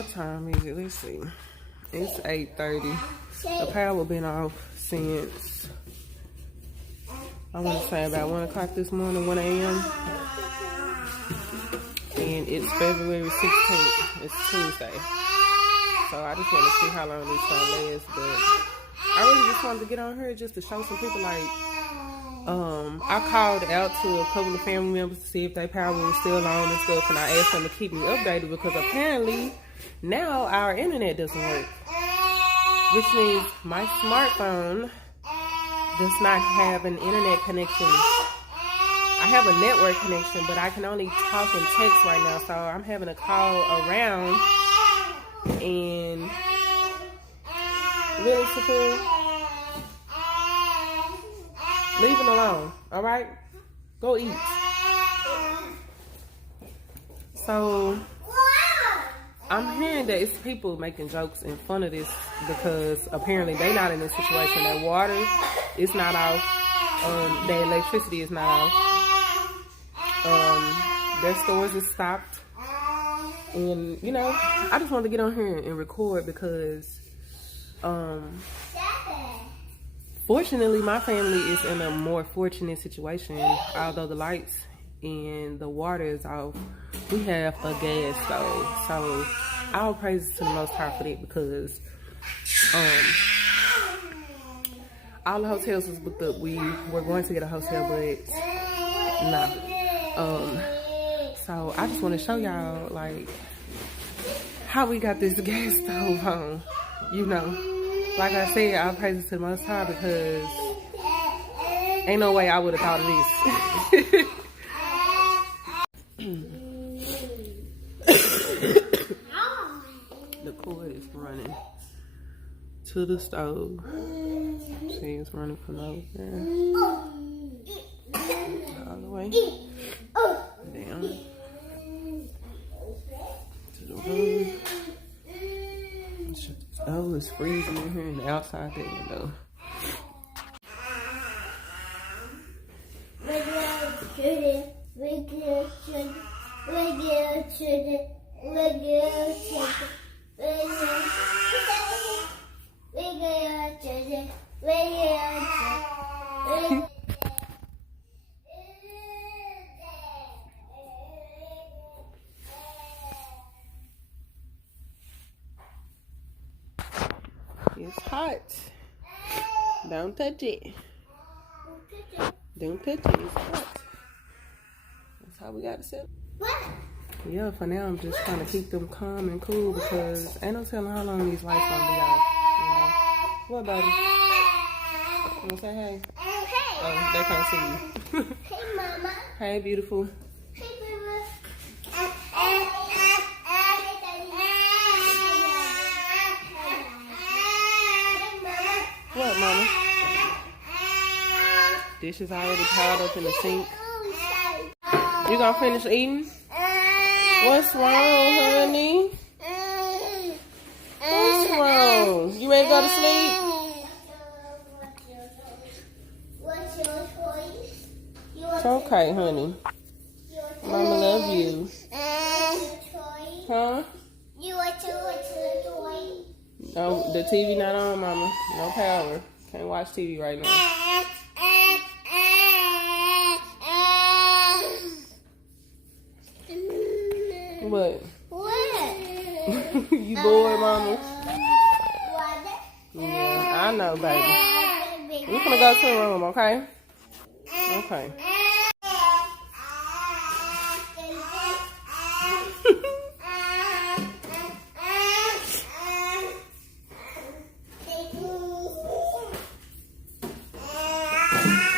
What time is it? Let's see. It's 8:30. The power been off since, I want to say about 1 o'clock this morning, 1 a.m. And it's February 16th. It's Tuesday. So I just want to see how long this gonna last. But I really just wanted to get on here just to show some people, like, I called out to a couple of family members to see if their power was still on and stuff, and I asked them to keep me updated because apparently now our internet doesn't work, which means my smartphone does not have an internet connection. I have a network connection, but I can only talk and text right now, so I'm having to call around and really, Sophia, leave it alone, all right? Go eat. So I'm hearing that it's people making jokes in front of this because apparently they're not in this situation. Their water is not off. Their electricity is not off. Their stores is stopped. And, you know, I just wanted to get on here and record because fortunately, my family is in a more fortunate situation. Although the lights and the water is off, we have a gas stove. So, all praises to the Most High for that because all the hotels was booked up. We were going to get a hotel, but no. So, I just want to show y'all, like, how we got this gas stove on, you know. Like I said, all praises to the Most High because ain't no way I would have thought of this. The cord is running to the stove. See, it's running from over there all the way down to the room. Oh, it's freezing in here and outside that window. It's hot. Don't touch it. Don't touch it. It's hot. That's how we got to set. Yeah, for now I'm just trying to keep them calm and cool because ain't no telling how long these lights gonna be out. You know? What, baby? You wanna say hey? Hey. Oh, they can't see you. Hey, Mama. Hey, beautiful. Hey, Mama. What, Mama? Dishes already piled up in the sink. You gonna finish eating? What's wrong, honey? What's wrong? You ready to go to sleep? What's your choice? It's okay, honey. Mama love you. Huh? You want to toy? No, the TV not on, Mama. No power. Can't watch TV right now. What? You bored, Mama? Yeah, I know, baby. We're gonna go to the room, okay? Okay.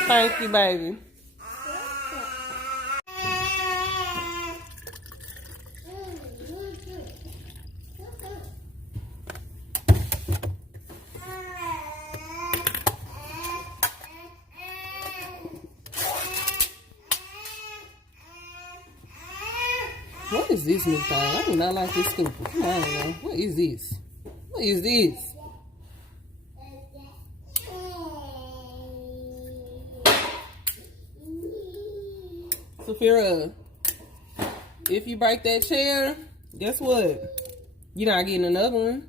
Thank you, baby. What is this, Miss Thing? I do not like this stupid. Come on, man. What is this? What is this? Sophia, if you break that chair, guess what? You're not getting another one.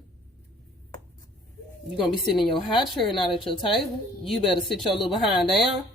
You're going to be sitting in your high chair and not at your table. You better sit your little behind down.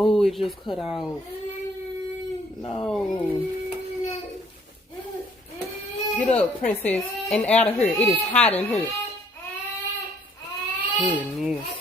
Oh, it just cut off. No. Get up, princess, and out of here. It is hot in here. Goodness.